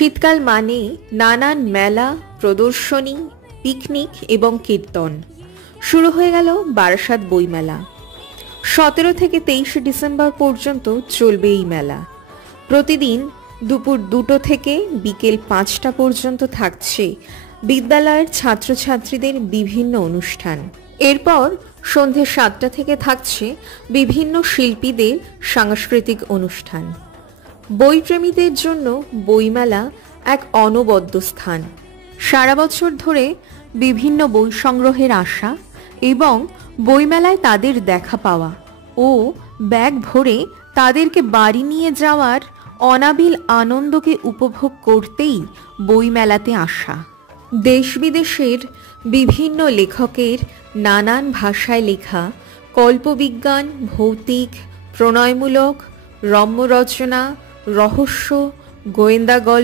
শীতকাল মানে নানান মেলা, প্রদর্শনী, পিকনিক এবং কীর্তন। শুরু হয়ে গেল বারাসাত বইমেলা। 17 থেকে 23 ডিসেম্বর পর্যন্ত চলবে এই মেলা। প্রতিদিন দুপুর 2টো থেকে বিকেল 5টা পর্যন্ত থাকছে বিদ্যালয়ের ছাত্রছাত্রীদের বিভিন্ন অনুষ্ঠান। এরপর সন্ধে 7টা থেকে থাকছে বিভিন্ন শিল্পীদের সাংস্কৃতিক অনুষ্ঠান। বইপ্রেমীদের জন্য বইমেলা এক অনবদ্য স্থান। সারা বছর ধরে বিভিন্ন বই সংগ্রহের আশা এবং বইমেলায় তাদের দেখা পাওয়া ও ব্যাগ ভরে তাদেরকে বাড়ি নিয়ে যাওয়ার অনাবিল আনন্দকে উপভোগ করতেই বইমেলাতে আসা। দেশ বিদেশের বিভিন্ন লেখকের নানান ভাষায় লেখা কল্পবিজ্ঞান, ভৌতিক, প্রণয়মূলক, রম্যরচনা, রহস্য, গোয়েন্দা গল্প